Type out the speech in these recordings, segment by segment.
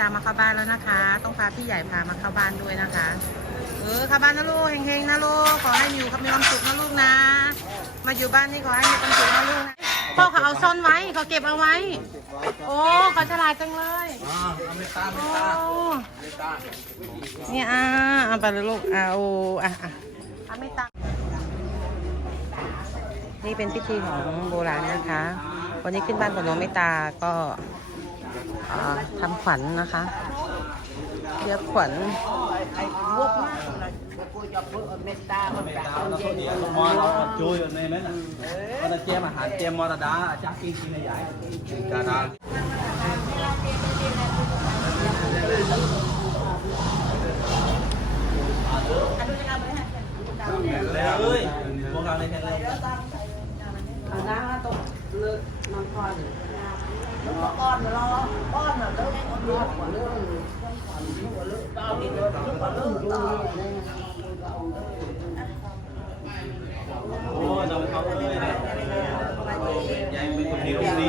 ตามมาเข้าบ้านแล้วนะคะ ต้องพาพี่ใหญ่พามาเข้าบ้านด้วยนะคะ เออเข้าบ้านนะลูกเฮงๆนะลูก ขอให้อยู่กับมีความสุขนะลูกนะ มาอยู่บ้านนี่ขอให้มีความสุขนะลูกนะพ่อเขาเอาซ่อนไว้เขาเก็บเอาไว้ โอ้เขาฉลาดจังเลยอ่าอเมริกาอเมโอ้เนี่ยอ่าเอาไปเลยลูกอ่าโอ้อะอะไม่ตังนี่เป็นพิธีของโบราณนะคะ วันนี้ขึ้นบ้านของน้องเมตตาก็ ทำขวัญนะคะเรียกขวัญเราคนนี้มอเราจุยในนั้นน่ะเราเตรียมอาหารเตรียมมรดาจากกินกินใหญ่กาดาเลยพวกเราในแค่เลย โอ้ยเราเขาเลยนะยายเป็นคนดีคนดี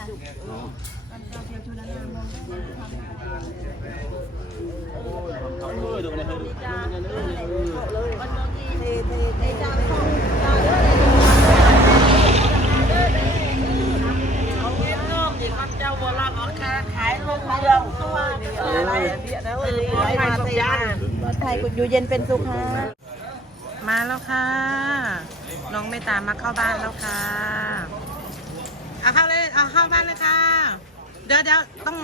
นะดูเลยดูไทยอยู่เย็นเป็นสุขค่ะมาแล้วค่ะ น้องเมตตามาเข้าบ้านแล้วค่ะ เอาเข้าเลย เอาเข้าบ้านเลยค่ะ เดี๋ยวเดี๋ยวต้อง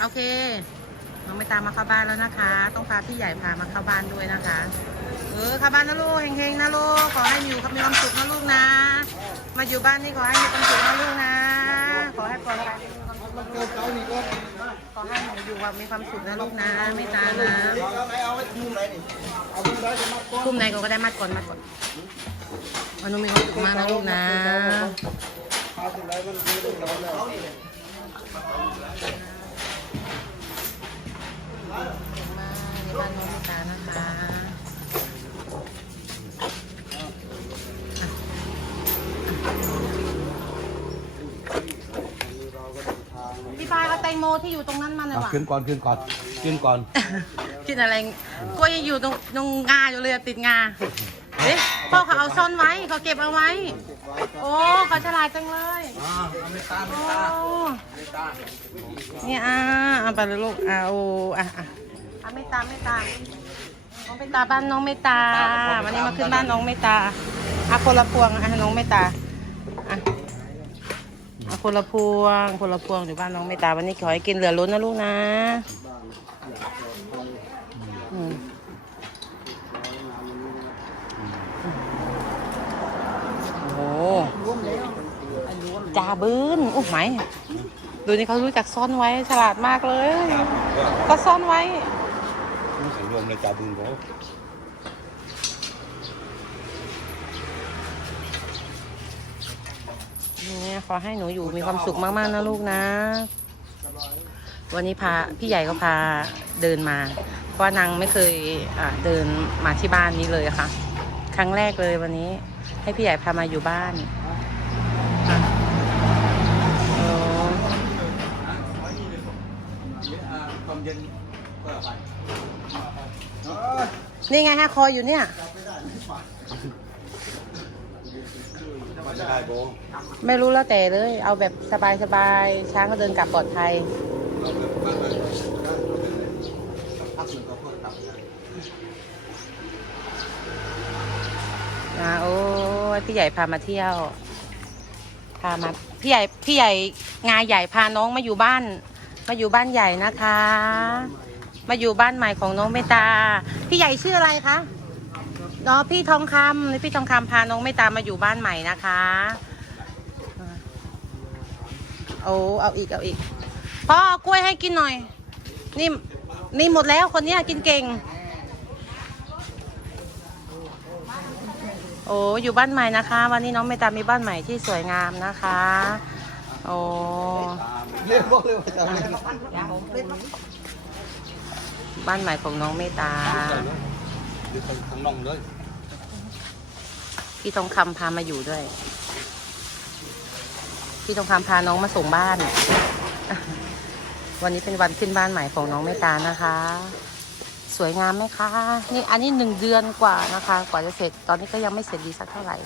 โอเคน้องเมตตามาเข้าบ้านแล้วนะคะ ต้องพาพี่ใหญ่พามาเข้าบ้านด้วยนะคะ เออเข้าบ้านนะลูกเฮงๆนะลูกขอให้อยู่มีความสุขนะลูกนะ มาอยู่บ้านนี่ขอให้มีความสุขนะลูกนะ ขอให้ปลอดภัยขอให้หนูอยู่กับมีความสุขนะลูกนะเมตตานะกลุ่มไหนก็ได้มัดก่อนมัดก่อนวันนู้มีความสุขมากนะลูกนะ ในบ้านน้องมิตานะคะพี่ปายเอาแตงโมที่อยู่ตรงนั้นมาหน่อยว่ะขึ้นก่อนขึ้นก่อนขึ้นก่อนกินอะไรกล้วยยังอยู่ตรงตรงงาอยู่เลยอะติดงาเอ๊ะพ่อเขาเอาซ่อนไว้เขาเก็บเอาไว้ โอ้เขาฉลาดจังเลยอ่าอเมริกาอเมโอ้ริกาอเมริกาเนี่ยอ่าเอาไปเลยลูกอ่าโอ้อะอะอะไม่ตามไม่ตามน้องไม่ตาบ้านน้องไม่ตาวันนี้มาขึ้นบ้านน้องไม่ตาอะคนละพวงอะน้องไม่ตาอะอะคนละพวงคนละพวงอยู่บ้านน้องไม่ตาวันนี้ขอให้กินเหลือล้นนะลูกนะอืม โอ้โหจ่า บืนโอ้ไหม ดูนี่เขารู้จักซ่อนไว้ฉลาดมากเลย ก็ซ่อนไว้ผู้สังรวมในจ่าบึงเขาเนี่ยขอให้หนูอยู่มีความสุขมากๆนะลูกนะ วันนี้พาพี่ใหญ่ก็พาเดินมา เพราะว่านางไม่เคยอ่าเดินมาที่บ้านนี้เลยค่ะ ครั้งแรกเลยวันนี้ ให้พี่ใหญ่พามาอยู่บ้านค่ะโอ้ ความเย็นก็ไป นี่ไงฮะคอยอยู่เนี่ย ได้โบไม่รู้แล้วแต่เลย เอาแบบสบายๆช้างก็เดินกลับปลอดภัย พักหนึ่งก็เพิ่มกลับนะโอ้ยพี่ใหญ่พามาเที่ยว พามาพี่ใหญ่พี่ใหญ่งานใหญ่พาน้องมาอยู่บ้าน มาอยู่บ้านใหญ่นะคะ มาอยู่บ้านใหม่ของน้องเมตา พี่ใหญ่ชื่ออะไรคะเนาะพี่ทองคำพี่ทองคำพาน้องเมตามาอยู่บ้านใหม่นะคะโอ้เอาอีกเอาอีกพ่อเอากล้วยให้กินหน่อย นี่นี่หมดแล้วคนนี้กินเก่ง โอ้อยู่บ้านใหม่นะคะ วันนี้น้องเมตามีบ้านใหม่ที่สวยงามนะคะ โอ้เรียกบอกเลยว่าจะเล่น บ้านใหม่ของน้องเมตาอยู่ข้างนอกเลยพี่ทองคำพามาอยู่ด้วย พี่ทองคำพาน้องมาส่งบ้าน วันนี้เป็นวันขึ้นบ้านใหม่ของน้องเมตานะคะ สวยงามไหมคะ นี่อันนี้หนึ่งเดือนกว่านะคะ กว่าจะเสร็จ ตอนนี้ก็ยังไม่เสร็จดีสักเท่าไหร่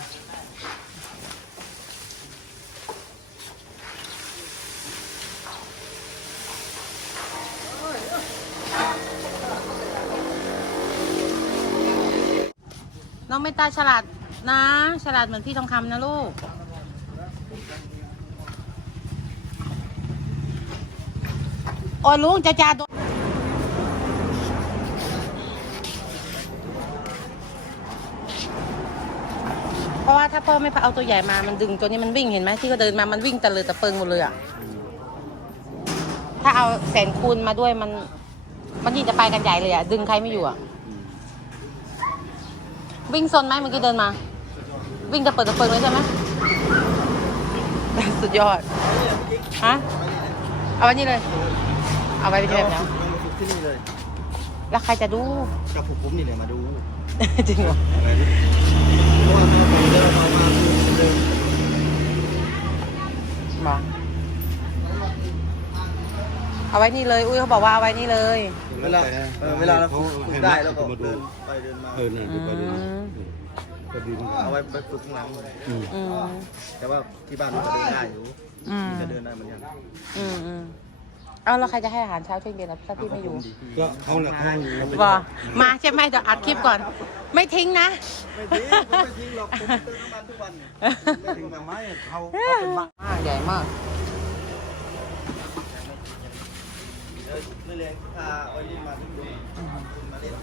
น้องเมตตาฉลาดนะ ฉลาดเหมือนพี่ทองคำนะลูก โอ้ลุงจะจ่าโดนเพราะว่าถ้าพ่อไม่พาเอาตัวใหญ่มา มันดึงตัวนี้มันวิ่งเห็นไหมที่ก็เดินมา มันวิ่งตะเลยตะเปิงหมดเลยอะ ถ้าเอาแสนคูณมาด้วยมัน มันยิ่งจะไปกันใหญ่เลยอะ ดึงใครไม่อยู่อะ วิ่งซนไหมเมันก็เดินมา วิ่งจะเปิดตะเปิงเลยใช่ไหมสุดยอด ฮะ เอาไว้นี่เลย เอาไว้ที่ไหนแล้วฝึกที่นี่เลยแล้วใครจะดู กับผมผมนี่เลยมาดูจริงเหรออะไรนี่เพราะว่าถ้าผมเดินมามาเดินบอก เอาไว้นี่เลย อุ้ยเขาบอกว่าเอาไว้นี่เลย เวลาเออเวลาเราฝึกได้แล้วก็เดินไปเดินมาเออน่ะอืเดี๋ยวไปดูมก็ดีนะเอาไว้ไปฝึกข้างหลังเลยอืมอืมแต่ว่าที่บ้านมันก็เดินได้อยู่อืมจะเดินได้เหมือนกันอืมอืมเอาแล้วใครจะให้อาหารเช้าเที่ยงเย็นล่ะถ้าพี่ไม่อยู่ก็เขาแหละเขาเอาไปบอมาใช่ไหมเดี๋ยวอัดคลิปก่อน ไม่ทิ้งนะ ไม่ทิ้งผมไม่ทิ้งหรอกผมเดินน้ำมันทุกวันไม่ทิ้งแต่ไม้เขาเขาเป็นบ้ามากใหญ่มาก เดี๋ ยวไม่เลี้ยงพาเอาลิ้นมาที่นี่มาเล่น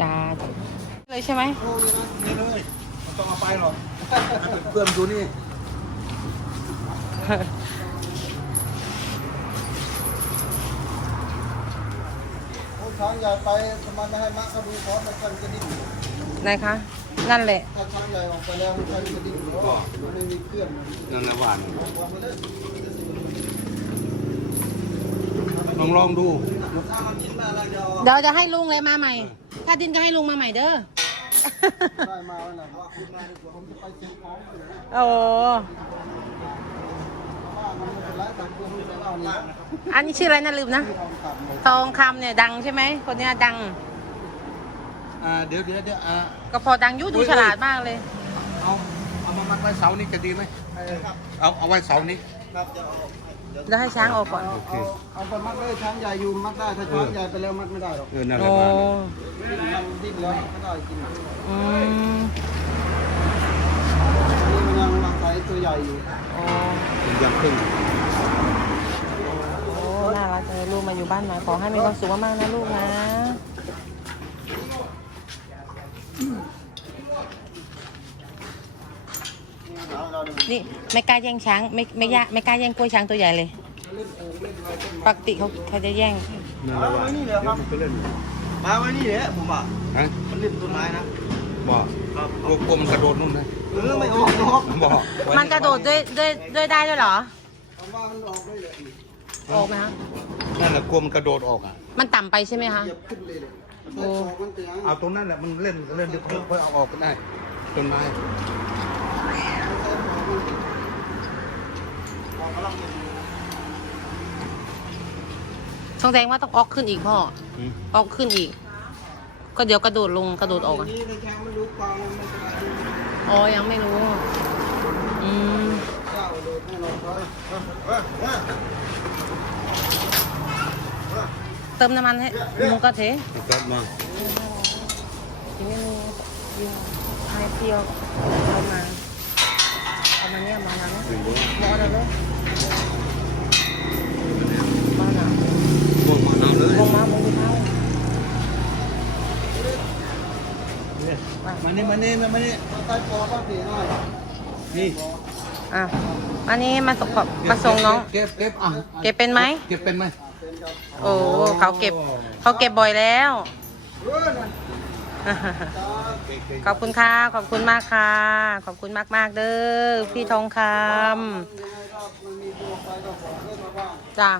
จ้าเลยใช่ไหมโอ้นี่นะนี่เลยมันต้องเอาไปหรอกเพื่อนดูนี่โอ้ช้างใหญ่ไปทำไมไม่ให้มักเขาดูเพราะมันคันกระดิ่งไหนคะ นั่นแหละ ถ้าช้างใหญ่ออกไปแล้วมันคันกระดิ่งเพราะว่ามันไม่มีเครื่องนั่นแหละหวานลองลองดูถ้ามันกินมาอะไรเดียวเดี๋ยวจะให้ลุงเลยมาใหม่ ถ้าดินก็ให้ลุงมาใหม่เด้อ ได้มาแล้วนะว่าคุณมาดีกว่าผมจะไปเชียงของอยู่นะโอ้ ว่ามันไม่เป็นไรแต่คุณจะเล่านี่อันนี้ชื่ออะไรนะลืมนะ ทองคำเลยทองคำเนี่ยดังใช่ไหม คนเนี้ยดัง อ่าเดี๋ยวเดี๋ยวเดี๋ยวอ่าก็พอดังอยุดูฉลาดมากเลย เอาเอามามัดไว้เสานี้จะดีไหมครับเอาเอาไว้เสานี้ ครับจะเอาเดี๋ยวแล้วให้ช้างออกก่อนเอาเอาเอาไปมัดเลยช้างใหญ่อยู่มัดได้ถ้าช้างใหญ่ไปแล้วมัดไม่ได้หรอกเออนั่นแหโอ้ละหวานมันดิ้นแล้วไม่ได้กินอันอืมนี้มันยังมาใส่ตัวใหญ่อยู่โอ้เป็นยังครึ่งโอ้น่ารักเลยลูกมาอยู่บ้านใหม่ขอให้มีความสุขมากๆนะลูกนะ เอาเราดู นี่ไม่กล้าแย่งช้างไม่ไม่ยาไม่กล้าแย่งกล้วยช้างตัวใหญ่เลยปกติเขาเขาจะแย่งนั่นแหละหวานเดี๋ยวมันไปเล่นมาไว้นี่แหละผมบอกฮะมันเล่นต้นไม้นะบอกครับกลัวกลัวมันกระโดดนู่นนะเออไม่ออกหรอกบอกมันกระโดดด้วยด้วยด้วยได้ด้วยเหรอผมออกไหมคะนั่นแหละกลัวมันกระโดดออกอะมันต่ำไปใช่ไหมคะโอ้เอาตรงนั้นแหละมันเล่นเล่นเดี๋ยวค่อยเอาออกก็ได้ต้นไม้ สงแดงว่าต้องออกขึ้นอีกพ่อ อืม ออกขึ้นอีก ก็เดี๋ยวกระโดดลงกระโดดออกอะอ๋อ ยังไม่รู้ อืมเติมน้ำมันให้ลุงก็เทนะครับมาทีนี้ลุงยิงให้เปรี้ยวเอามาเอามาเนี่ยมามาเนี่ยถึงรู้มอเลยเลยมาหนาพวกมาน้ำ เลยลงมาบนเท้ามานี่มานี่มานี่นี่อะอันนี้มาส่งมาส่งน้อง เก็บเก็บอะเก็บเป็นไหม เก็บเป็นไหม โอ้เขาเก็บเขาเก็บบ่อยแล้ว ขอบคุณค่ะ ขอบคุณมากค่ะ ขอบคุณมากมากๆเด้อ พี่ทองคำจ้า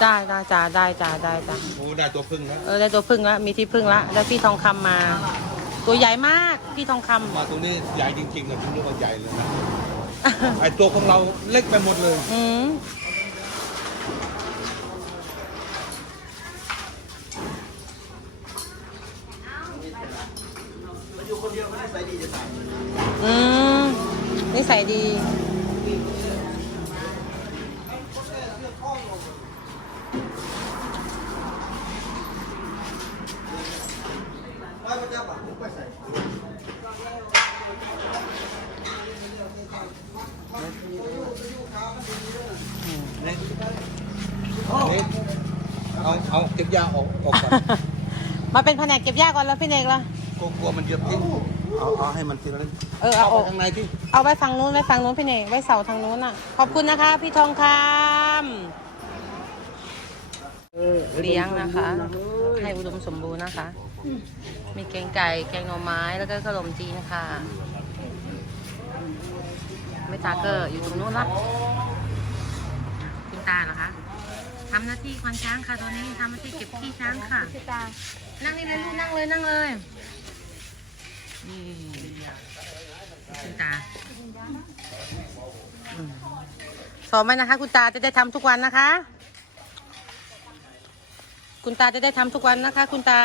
ได้ได้จ้าได้จ้าได้จ้าโอ้ได้ตัวพึ่งแล้ว เออ ได้ตัวพึ่งแล้ว มีที่พึ่งแล้วได้พี่ทองคำมา ตัวใหญ่มาก พี่ทองคำมาตรงนี้ใหญ่จริงๆนะคุณเรียกว่าใหญ่เลยนะ ไอตัวของเราเล็กไปหมดเลย อืมอืมนิสัยดี นี่นี่เอาเอาเก็บยาออกออกก่อน มา เป็นแผนกเก็บหญ้าก่อนแล้วพี่เนกล่ะกลัวกลัวมันเหยียบทิ้งเอาเอาให้มันทีละนิดเออเอาออกข้างในที่เอาไว้ฝั่งนู้นไว้ฝั่งนู้นพี่เนกไว้เสาทางนู้นอะ ขอบคุณนะคะ พี่ทองคำเลี้ยงนะคะ ให้อุดมสมบูรณ์นะคะ มีแกงไก่แกงหน่อไม้แล้วก็ขนมจีนค่ะไม่ตาเกอร์อยู่ตรงนู้นละคุณตาเหรอคะ ทำหน้าที่ควานช้างค่ะตอนนี้ทำหน้าที่เก็บขี้ช้างค่ะนั่งนี่เลยลูกนั่งเลยนั่งเลยนี่คุณตาอืมสอนไหมนะคะ คุณตาจะได้ทำทุกวันนะคะ คุณตาจะได้ทำทุกวันนะคะ คุณตา